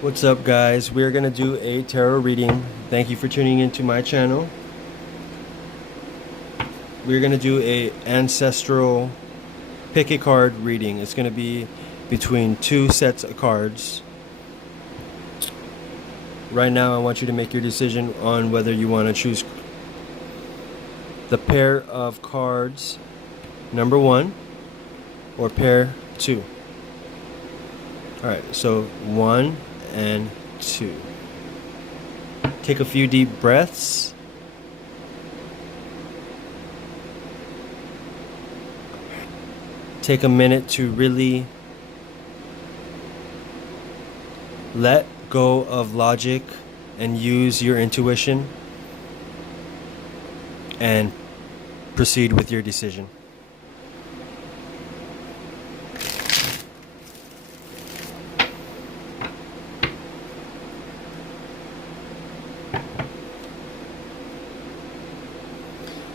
What's up, guys? We're gonna do a tarot reading. Thank you for tuning into my channel. We're gonna do a ancestral pick a card reading. It's gonna be between two sets of cards. Right now I want you to make your decision on whether you want to choose the pair of cards number 1 or pair 2. Alright, so 1 and 2. Take a few deep breaths. Take a minute to really let go of logic and use your intuition and proceed with your decision.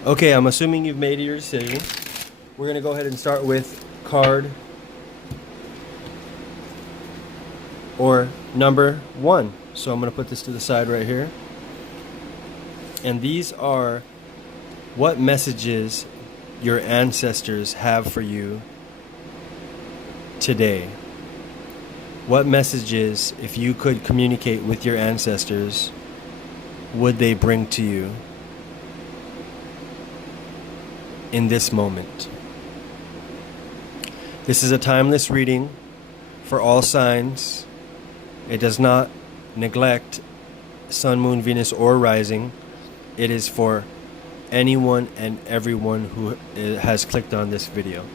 Okay, I'm assuming you've made your decision. We're going to go ahead and start with card or number 1. So I'm going to put this to the side right here. And these are what messages your ancestors have for you today. What messages, if you could communicate with your ancestors, would they bring to you in this moment? This is a timeless reading for all signs. It does not neglect Sun, Moon, Venus, or Rising. It is for anyone and everyone who has clicked on this video.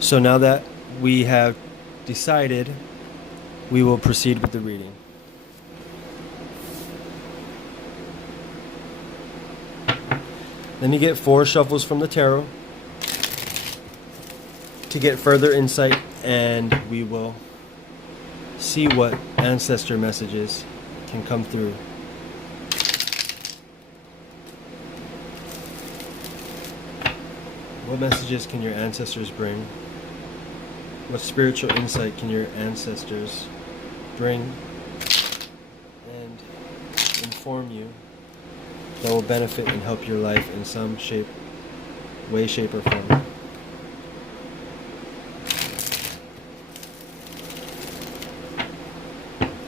So now that we have decided, we will proceed with the reading. Let me get 4 shuffles from the tarot to get further insight, and we will see what ancestor messages can come through. What messages can your ancestors bring? What spiritual insight can your ancestors bring and inform you that will benefit and help your life in some way, shape, or form?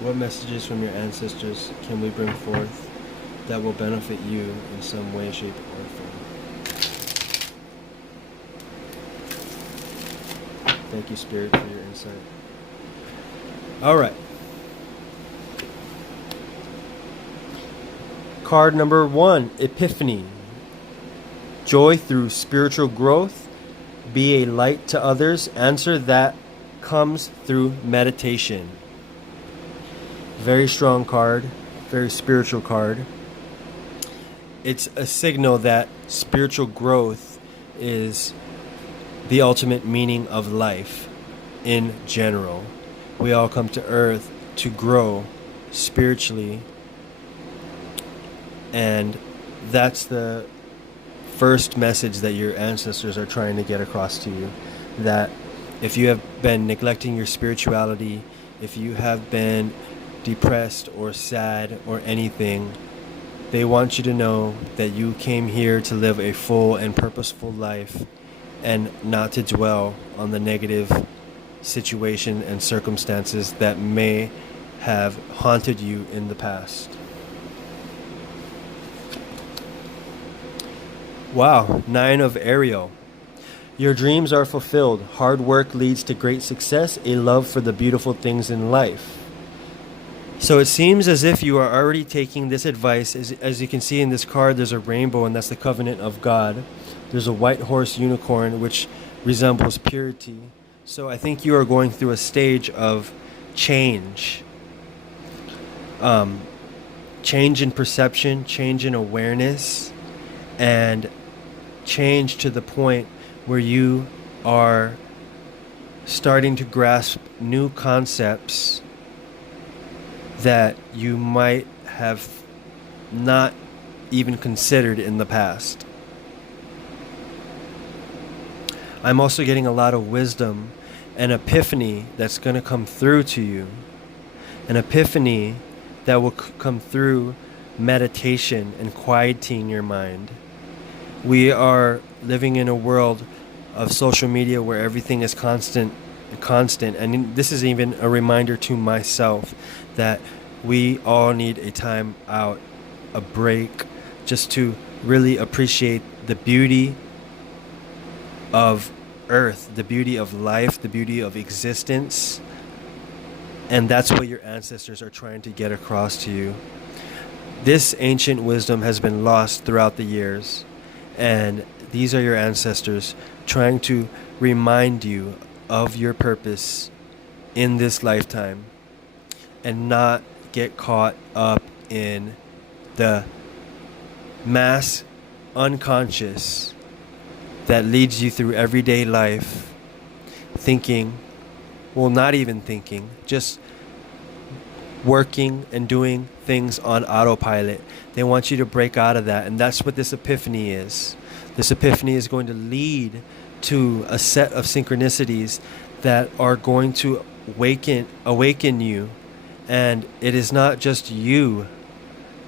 What messages from your ancestors can we bring forth that will benefit you in some way, shape, or form? Thank you, Spirit, for your insight. All right. Card number 1, Epiphany. Joy through spiritual growth. Be a light to others. Answer that comes through meditation. Very strong card. Very spiritual card. It's a signal that spiritual growth is the ultimate meaning of life in general. We all come to earth to grow spiritually, and that's the first message that your ancestors are trying to get across to you. That if you have been neglecting your spirituality, if you have been depressed or sad or anything, they want you to know that you came here to live a full and purposeful life and not to dwell on the negative situation and circumstances that may have haunted you in the past. Wow, 9 of Ariel. Your dreams are fulfilled. Hard work leads to great success, a love for the beautiful things in life. So it seems as if you are already taking this advice. As you can see in this card, there's a rainbow, and that's the covenant of God. There's a white horse unicorn, which resembles purity. So I think you are going through a stage of change. Change in perception, change in awareness, and change to the point where you are starting to grasp new concepts that you might have not even considered in the past. I'm also getting a lot of wisdom and epiphany that's going to come through to you. An epiphany that will come through meditation and quieting your mind. We are living in a world of social media where everything is constant, and this is even a reminder to myself that we all need a time out, a break, just to really appreciate the beauty of earth, the beauty of life, the beauty of existence. And that's what your ancestors are trying to get across to you. This ancient wisdom has been lost throughout the years, and these are your ancestors trying to remind you of your purpose in this lifetime and not get caught up in the mass unconscious that leads you through everyday life thinking, well, not even thinking, just working and doing things on autopilot. They want you to break out of that, and that's what this epiphany is. This epiphany is going to lead to a set of synchronicities that are going to awaken you, and it is not just you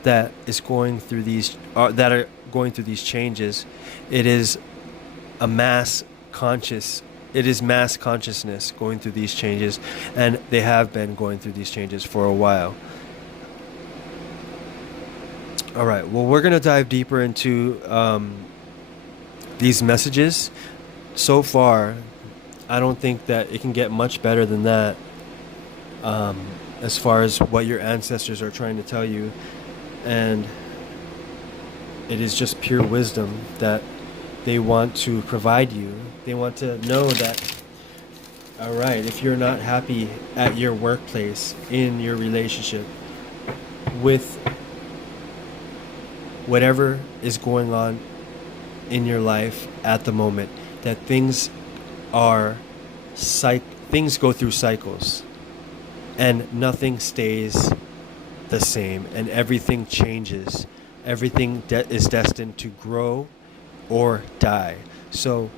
that is going through these that are going through these changes. It is mass consciousness going through these changes, and they have been going through these changes for a while. All right, well, we're going to dive deeper into these messages. So far, I don't think that it can get much better than that, as far as what your ancestors are trying to tell you. And it is just pure wisdom that they want to provide you. They want to know that, all right, if you're not happy at your workplace, in your relationship, with whatever is going on in your life at the moment, that things go through cycles, and nothing stays the same, and everything changes. Everything is destined to grow or die. So,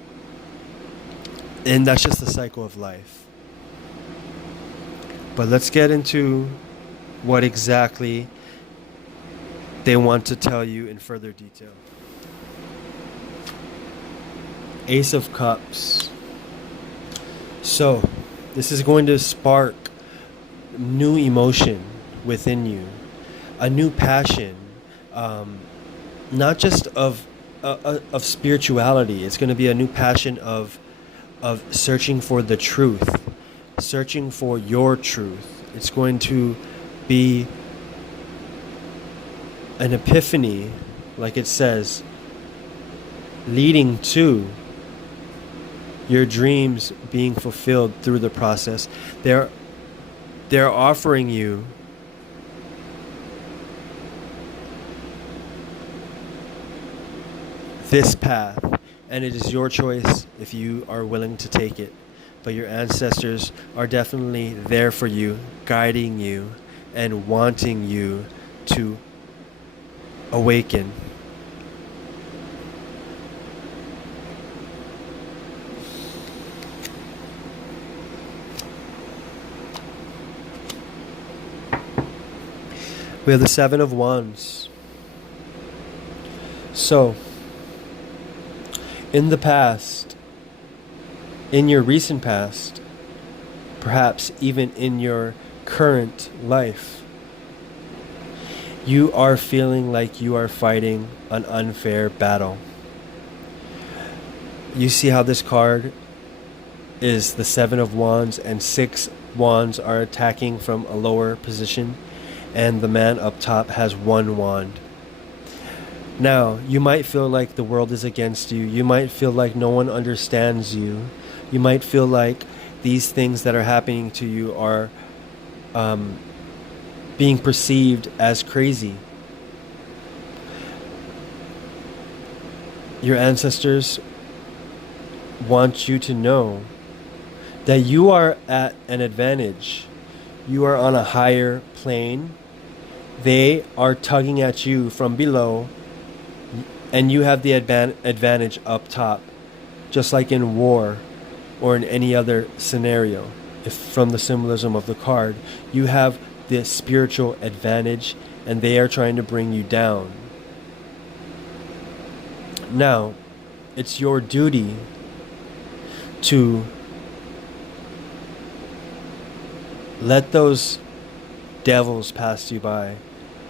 and that's just the cycle of life. But let's get into what exactly they want to tell you in further detail. Ace of Cups. So, this is going to spark new emotion within you, a new passion, not just of spirituality. It's going to be a new passion of searching for the truth, searching for your truth. It's going to be an epiphany, like it says, leading to your dreams being fulfilled through the process. They're offering you this path, and it is your choice if you are willing to take it. But your ancestors are definitely there for you, guiding you and wanting you to awaken. We have the Seven of Wands. So, in the past, in your recent past, perhaps even in your current life, you are feeling like you are fighting an unfair battle. You see how this card is the Seven of Wands, and 6 wands are attacking from a lower position, and the man up top has 1 wand. Now, you might feel like the world is against you. You might feel like no one understands you. You might feel like these things that are happening to you are being perceived as crazy. Your ancestors want you to know that you are at an advantage. You are on a higher plane. They are tugging at you from below, and you have the advantage up top, just like in war or in any other scenario. If from the symbolism of the card, you have this spiritual advantage, and they are trying to bring you down. Now, it's your duty to let those devils pass you by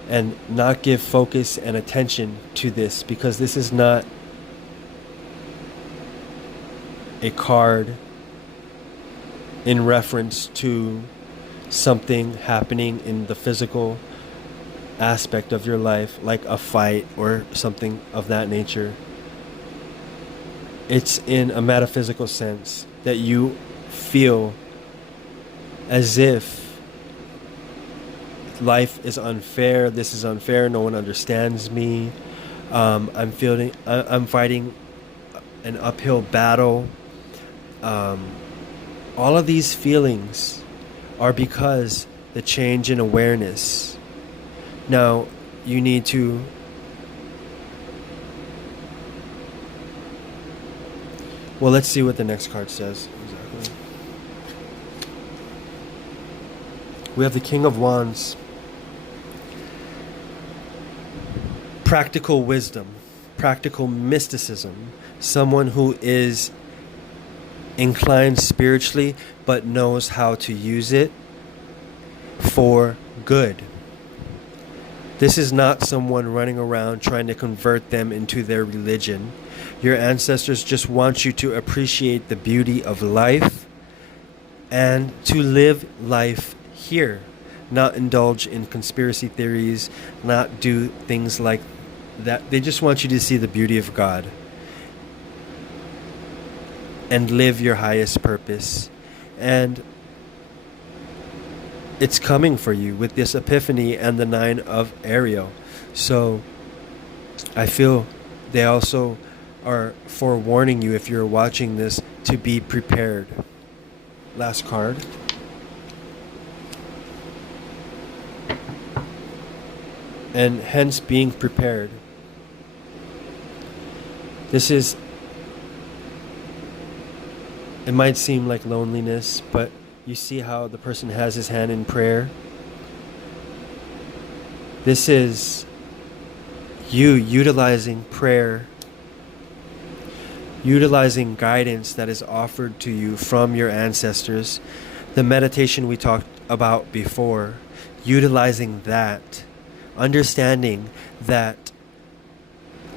and not give focus and attention to this, because this is not a card in reference to something happening in the physical aspect of your life, like a fight or something of that nature. It's in a metaphysical sense that you feel as if life is unfair. This is unfair. No one understands me. I'm fighting an uphill battle. All of these feelings are because the change in awareness. Now, you need to let's see what the next card says. Exactly. We have the King of Wands. Practical wisdom, practical mysticism, someone who is inclined spiritually but knows how to use it for good. This is not someone running around trying to convert them into their religion. Your ancestors just want you to appreciate the beauty of life and to live life here, not indulge in conspiracy theories, not do things like that. They just want you to see the beauty of God and live your highest purpose. And it's coming for you with this epiphany and the 9 of Ariel. So I feel they also are forewarning you, if you're watching this, to be prepared. Last card. And hence being prepared. This is, it might seem like loneliness, but you see how the person has his hand in prayer? This is you utilizing prayer, utilizing guidance that is offered to you from your ancestors. The meditation we talked about before, utilizing that, understanding that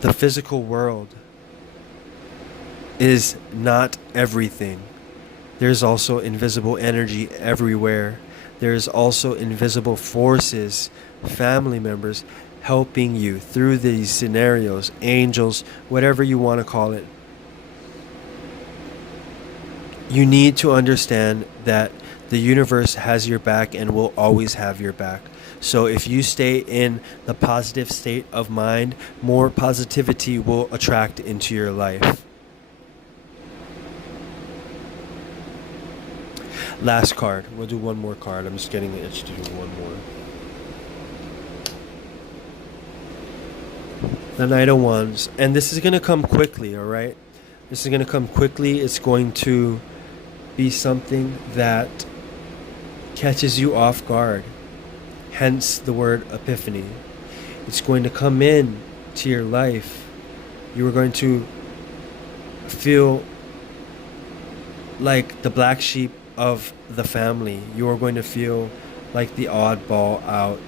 the physical world is not everything. There's also invisible energy everywhere. There's also invisible forces, family members helping you through these scenarios, angels, whatever you want to call it. You need to understand that the universe has your back and will always have your back. So if you stay in the positive state of mind, more positivity will attract into your life. Last card. We'll do one more card. I'm just getting the itch to do one more. The Knight of Wands. And this is going to come quickly, all right? This is going to come quickly. It's going to be something that catches you off guard. Hence the word epiphany. It's going to come in to your life. You are going to feel like the black sheep of the family. You are going to feel like the oddball out.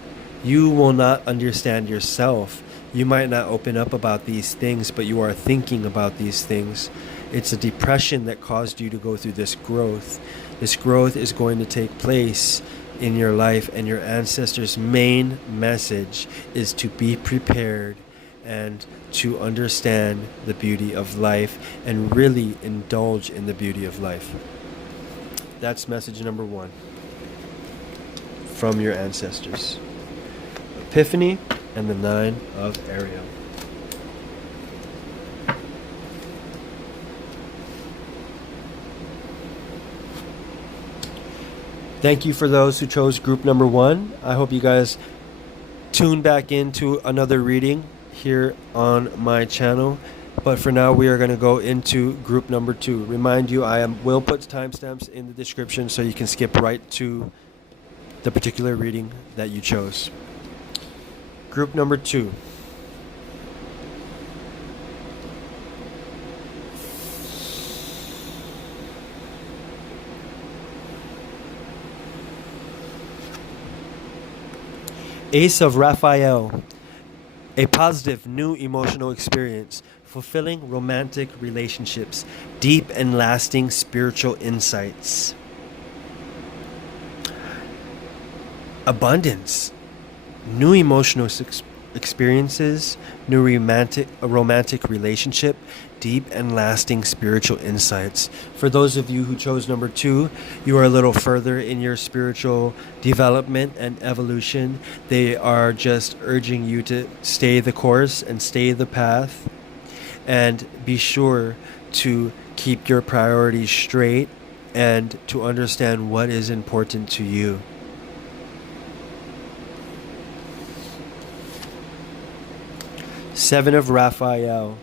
You will not understand yourself. You might not open up about these things, but you are thinking about these things. It's a depression that caused you to go through this growth. This growth is going to take place in your life, and your ancestors' main message is to be prepared and to understand the beauty of life and really indulge in the beauty of life. That's message number 1 from your ancestors. Epiphany and the 9 of Ariel. Thank you for those who chose group number 1. I hope you guys tune back into another reading here on my channel. But for now, we are going to go into group number 2. Remind you, will put timestamps in the description so you can skip right to the particular reading that you chose. Group number 2. Ace of Raphael. A positive new emotional experience, fulfilling romantic relationships, deep and lasting spiritual insights. Abundance. New emotional experiences, new romantic relationship, deep and lasting spiritual insights. For those of you who chose number 2, you are a little further in your spiritual development and evolution. They are just urging you to stay the course and stay the path, and be sure to keep your priorities straight and to understand what is important to you. Seven of Raphael.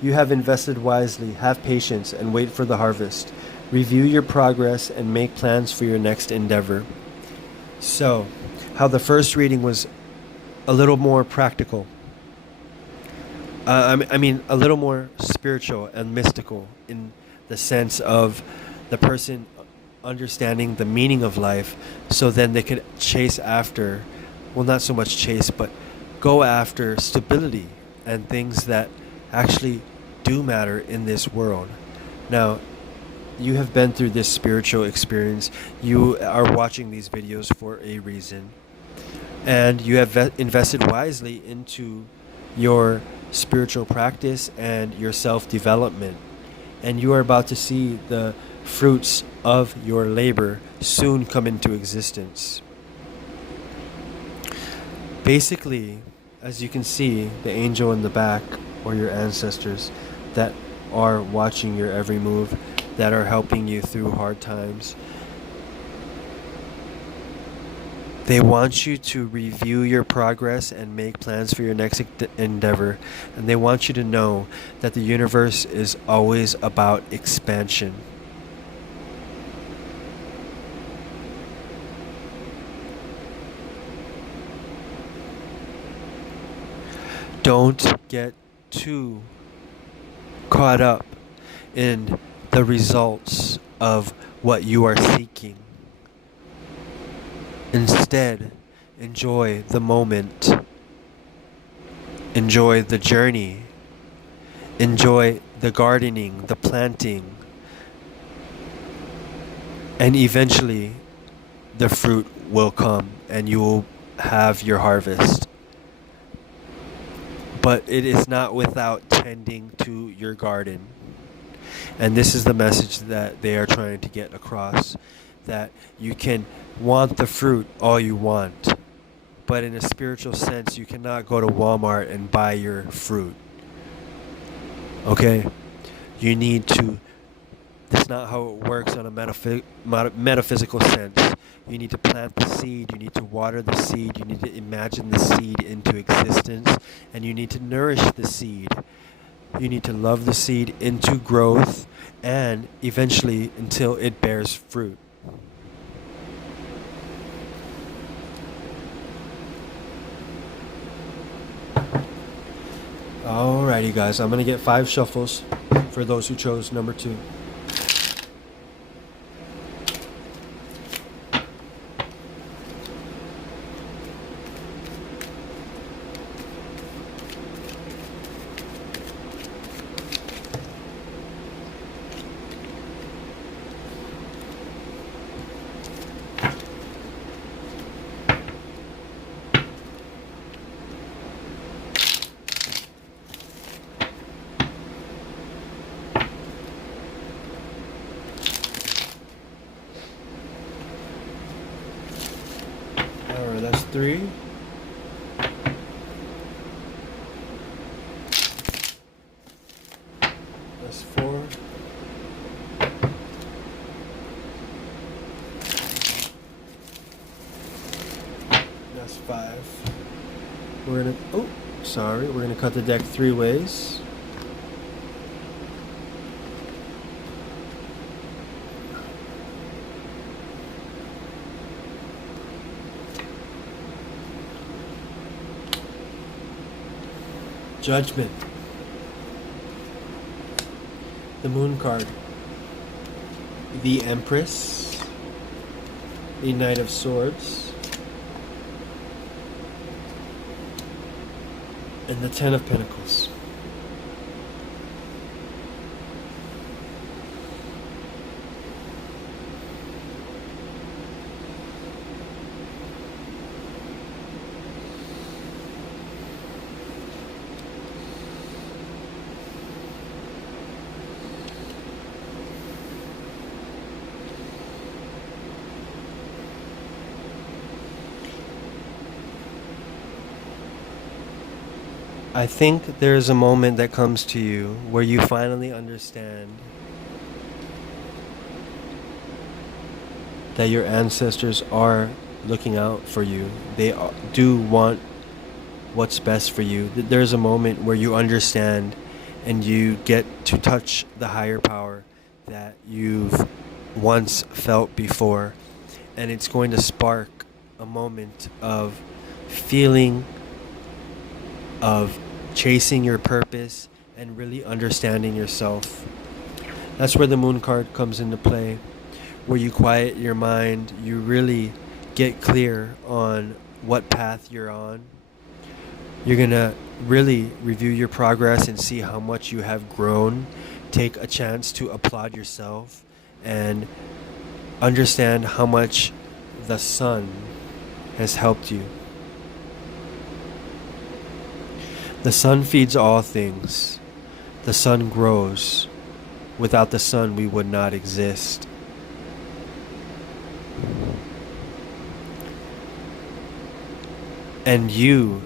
You have invested wisely. Have patience and wait for the harvest. Review your progress and make plans for your next endeavor. So, how the first reading was a little more practical. A little more spiritual and mystical in the sense of the person understanding the meaning of life, so then they could chase after, well, not so much chase, but go after stability and things that actually do matter in this world. Now, you have been through this spiritual experience. You are watching these videos for a reason. And you have invested wisely into your spiritual practice and your self-development. And you are about to see the fruits of your labor soon come into existence. Basically, as you can see, the angel in the back, or your ancestors that are watching your every move, that are helping you through hard times. They want you to review your progress and make plans for your next endeavor. And they want you to know that the universe is always about expansion. Don't get too caught up in the results of what you are seeking. Instead, enjoy the moment. Enjoy the journey. Enjoy the gardening, the planting. And eventually, the fruit will come and you will have your harvest. But it is not without tending to your garden. And this is the message that they are trying to get across, that you can want the fruit all you want, but in a spiritual sense, you cannot go to Walmart and buy your fruit. Okay? You need to, that's not how it works on a metaphysical sense. You need to plant the seed, you need to water the seed, you need to imagine the seed into existence, and you need to nourish the seed. You need to love the seed into growth and eventually until it bears fruit. Alrighty guys, I'm going to get 5 shuffles for those who chose number 2. Alright, that's 3. That's 4. That's 5. We're gonna cut the deck 3 ways. Judgment. The Moon card. The Empress. The Knight of Swords. And the Ten of Pentacles. I think there's a moment that comes to you where you finally understand that your ancestors are looking out for you. They do want what's best for you. There's a moment where you understand and you get to touch the higher power that you've once felt before. And it's going to spark a moment of feeling, of chasing your purpose and really understanding yourself. That's where the Moon card comes into play, where you quiet your mind, you really get clear on what path you're on. You're going to really review your progress and see how much you have grown. Take a chance to applaud yourself and understand how much the sun has helped you. The sun feeds all things. The sun grows. Without the sun, we would not exist. And you,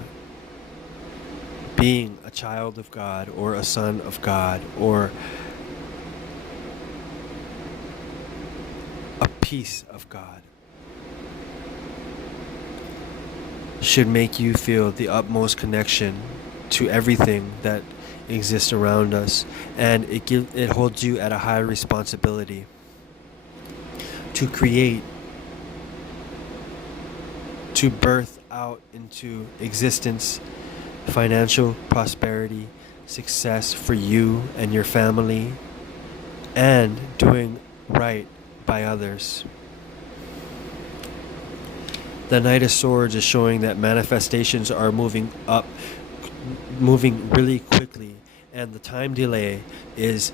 being a child of God or a son of God or a piece of God, should make you feel the utmost connection to everything that exists around us, and it holds you at a high responsibility to create, to birth out into existence financial prosperity, success for you and your family, and doing right by others. The Knight of Swords is showing that manifestations are moving really quickly, and the time delay is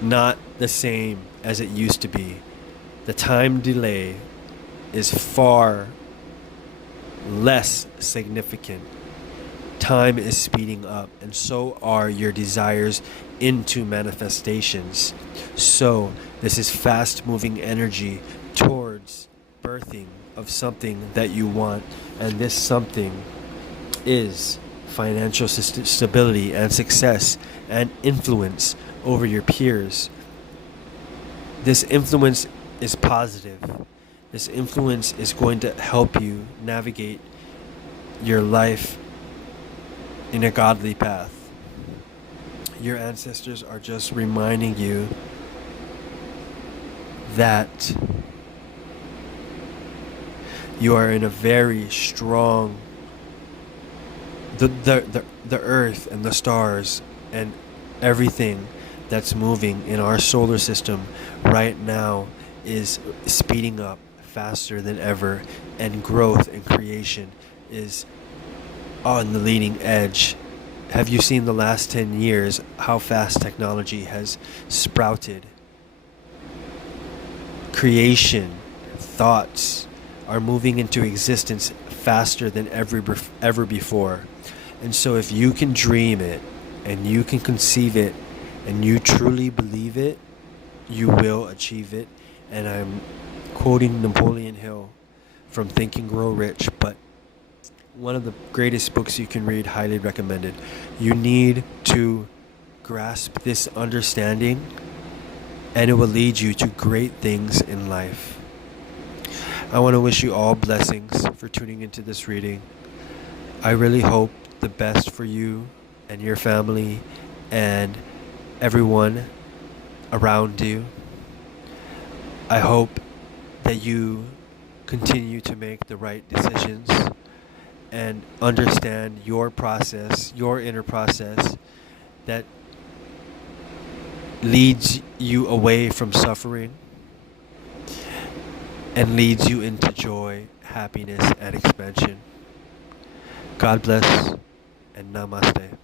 not the same as it used to be. The time delay is far less significant. Time is speeding up, and so are your desires into manifestations. So this is fast moving energy towards birthing of something that you want, and this something is financial stability and success and influence over your peers. This influence is positive. This influence is going to help you navigate your life in a godly path. Your ancestors are just reminding you that you are in a very strong, the earth and the stars and everything that's moving in our solar system right now is speeding up faster than ever, and growth and creation is on the leading edge. Have you seen the last 10 years how fast technology has sprouted? Creation, thoughts are moving into existence faster than ever before. And so if you can dream it and you can conceive it and you truly believe it, you will achieve it. And I'm quoting Napoleon Hill from Think and Grow Rich, but one of the greatest books you can read, highly recommended. You need to grasp this understanding, and it will lead you to great things in life. I want to wish you all blessings for tuning into this reading. I really hope the best for you and your family and everyone around you. I hope that you continue to make the right decisions and understand your process, your inner process that leads you away from suffering and leads you into joy, happiness, and expansion. God bless and namaste.